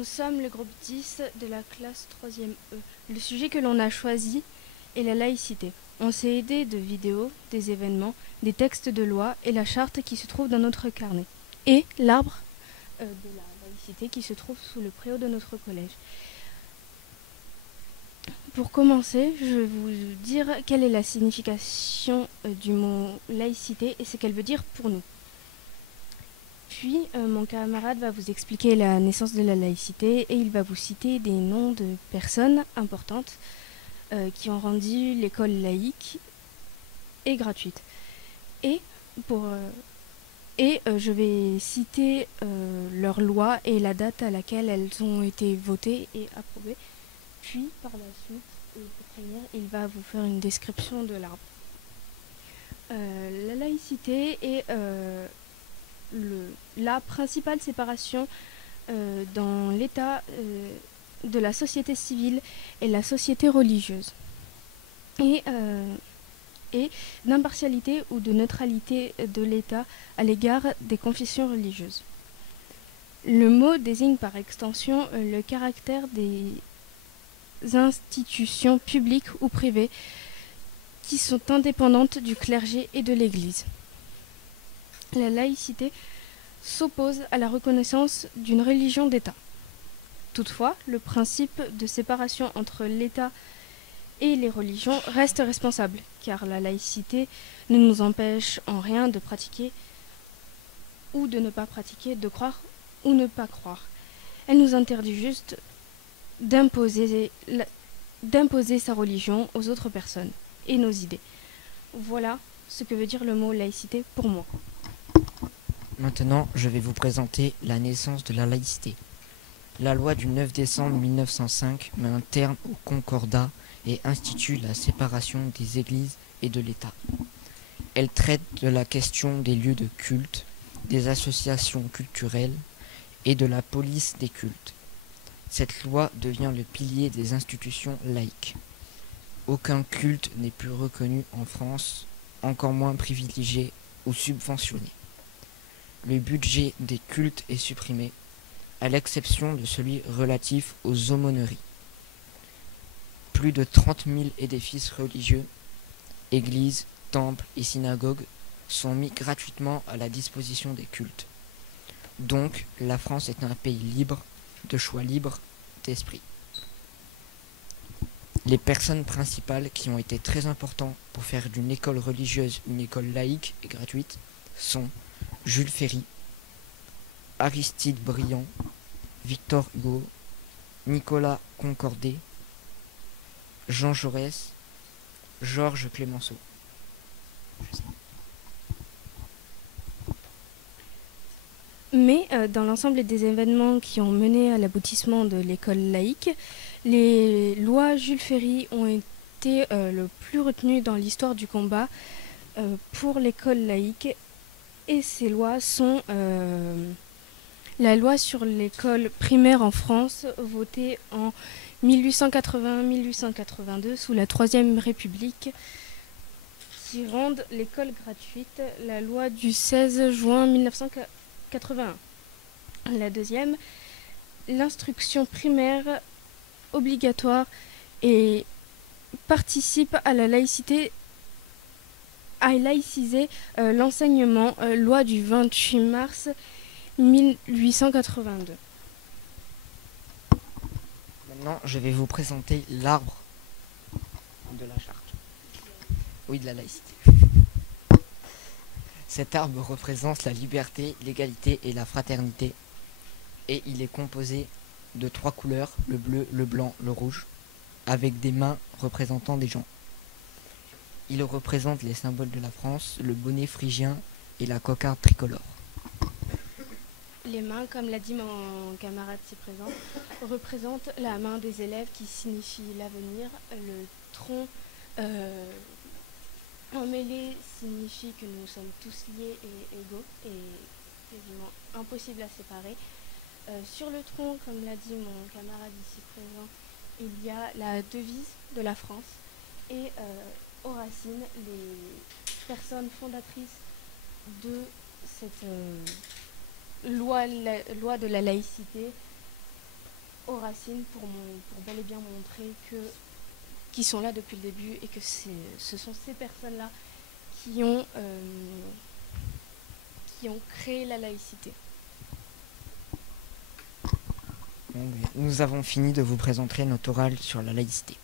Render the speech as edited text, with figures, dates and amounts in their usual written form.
Nous sommes le groupe 10 de la classe 3e E. Le sujet que l'on a choisi est la laïcité. On s'est aidé de vidéos, des événements, des textes de loi et la charte qui se trouve dans notre carnet. Et l'arbre de la laïcité qui se trouve sous le préau de notre collège. Pour commencer, je vais vous dire quelle est la signification du mot laïcité et ce qu'elle veut dire pour nous. Puis, mon camarade va vous expliquer la naissance de la laïcité et il va vous citer des noms de personnes importantes qui ont rendu l'école laïque et gratuite. Et, je vais citer leurs lois et la date à laquelle elles ont été votées et approuvées. Puis, par la suite, pour finir, il va vous faire une description de l'arbre. La laïcité est la principale séparation dans l'état de la société civile et la société religieuse et d'impartialité ou de neutralité de l'État à l'égard des confessions religieuses. Le mot désigne par extension le caractère des institutions publiques ou privées qui sont indépendantes du clergé et de l'Église. La laïcité s'oppose à la reconnaissance d'une religion d'État. Toutefois, le principe de séparation entre l'État et les religions reste responsable, car la laïcité ne nous empêche en rien de pratiquer ou de ne pas pratiquer, de croire ou ne pas croire. Elle nous interdit juste d'imposer sa religion aux autres personnes et nos idées. Voilà ce que veut dire le mot laïcité pour moi. Maintenant, je vais vous présenter la naissance de la laïcité. La loi du 9 décembre 1905 met un terme au concordat et institue la séparation des églises et de l'État. Elle traite de la question des lieux de culte, des associations culturelles et de la police des cultes. Cette loi devient le pilier des institutions laïques. Aucun culte n'est plus reconnu en France, encore moins privilégié ou subventionné. Le budget des cultes est supprimé, à l'exception de celui relatif aux aumôneries. Plus de 30 000 édifices religieux, églises, temples et synagogues sont mis gratuitement à la disposition des cultes. Donc, la France est un pays libre, de choix libre d'esprit. Les personnes principales qui ont été très importantes pour faire d'une école religieuse une école laïque et gratuite sont Jules Ferry, Aristide Briand, Victor Hugo, Nicolas Concordet, Jean Jaurès, Georges Clemenceau. Mais dans l'ensemble des événements qui ont mené à l'aboutissement de l'école laïque, les lois Jules Ferry ont été le plus retenues dans l'histoire du combat pour l'école laïque. Et ces lois sont la loi sur l'école primaire en France, votée en 1881-1882 sous la Troisième République, qui rendent l'école gratuite, la loi du 16 juin 1981. La deuxième, l'instruction primaire obligatoire et participe à la laïcité, à laïciser l'enseignement, loi du 28 mars 1882. Maintenant, je vais vous présenter l'arbre de la charte. Oui, de la laïcité. Cet arbre représente la liberté, l'égalité et la fraternité. Et il est composé de 3 couleurs, le bleu, le blanc, le rouge, avec des mains représentant des gens. Il représente les symboles de la France, le bonnet phrygien et la cocarde tricolore. Les mains, comme l'a dit mon camarade ci présent, représentent la main des élèves qui signifie l'avenir. Le tronc emmêlé signifie que nous sommes tous liés et égaux et quasiment impossible à séparer. Sur le tronc, comme l'a dit mon camarade ici présent, il y a la devise de la France et aux racines, les personnes fondatrices de cette loi de la laïcité aux racines pour bel et bien montrer qu'ils sont là depuis le début et que ce sont ces personnes-là qui ont créé la laïcité. Bon, nous avons fini de vous présenter notre oral sur la laïcité.